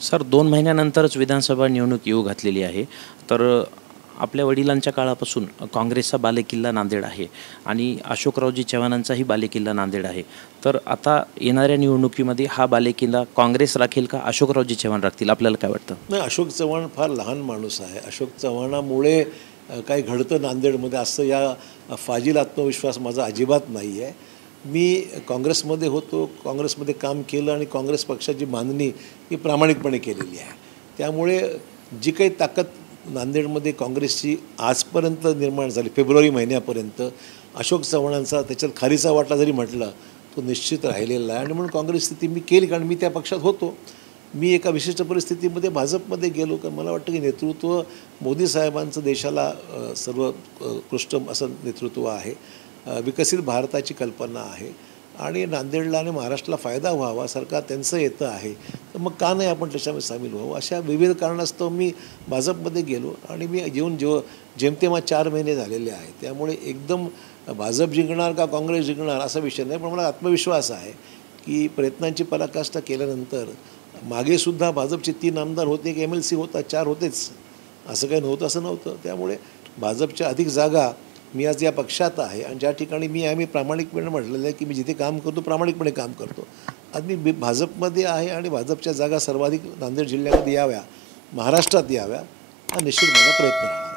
Sir 2 महिन्यानंतरच विधानसभा निवडणूक येऊ घातलेली आहे. तर आपल्या वडिलांच्या काळापासून काँग्रेसचा बालेकिल्ला नांदेड आहे आणि अशोकरावजी चव्हाणांचाही बालेकिल्ला नांदेड आहे. तर आता येणाऱ्या निवडणुकीमध्ये हा बालेकिल्ला काँग्रेस राखेल का अशोकरावजी चव्हाण राखतील, आपल्याला काय वाटतं? नाही, अशोक चव्हाण फार लहान माणूस आहे. अशोक चव्हाणामुळे काही घडतं नांदेडमध्ये असं या फाजील आत्मविश्वास माझा अजिबात नाही आहे. मी काँग्रेसमध्ये होतो, काँग्रेसमध्ये काम केलं आणि काँग्रेस पक्षाची बांधणी ही प्रामाणिकपणे केलेली आहे. त्यामुळे जी काही ताकद नांदेडमध्ये काँग्रेसची आजपर्यंत निर्माण झाली फेब्रुवारी महिन्यापर्यंत, अशोक चव्हाणांचा त्याच्यात खारीचा वाटा जरी म्हटला तो निश्चित राहिलेला आहे. आणि म्हणून काँग्रेस स्थिती मी केली, कारण मी त्या पक्षात होतो. मी एका विशिष्ट परिस्थितीमध्ये भाजपमध्ये गेलो, कारण मला वाटतं की नेतृत्व मोदी साहेबांचं देशाला सर्वोत्कृष्ट असं नेतृत्व आहे. विकसित भारताची कल्पना आहे आणि नांदेडला आणि महाराष्ट्राला फायदा व्हावा, सरकार त्यांचं येतं आहे, तर मग का नाही आपण त्याच्यामध्ये सामील व्हावं. अशा विविध कारणास्तव मी भाजपमध्ये गेलो आणि मी येऊन जेमतेम 4 महिने झालेले आहेत. त्यामुळे एकदम भाजप जिंकणार का काँग्रेस जिंकणार असा विषय नाही, पण मला आत्मविश्वास आहे की प्रयत्नांची पराकाष्ठा केल्यानंतर मागेसुद्धा भाजपचे 3 आमदार होते, की MLC होता, 4 होतेच, असं काही नव्हतं असं नव्हतं. त्यामुळे भाजपच्या अधिक जागा मी आज या पक्षात आहे आणि ज्या ठिकाणी मी प्रामाणिकपणे म्हटलेलं आहे की मी जिथे काम करतो प्रामाणिकपणे काम करतो. आज मी भाजपमध्ये आहे आणि भाजपच्या जागा सर्वाधिक नांदेड जिल्ह्यामध्ये याव्या, महाराष्ट्रात याव्या, हा निश्चित माझा प्रयत्न राहणार.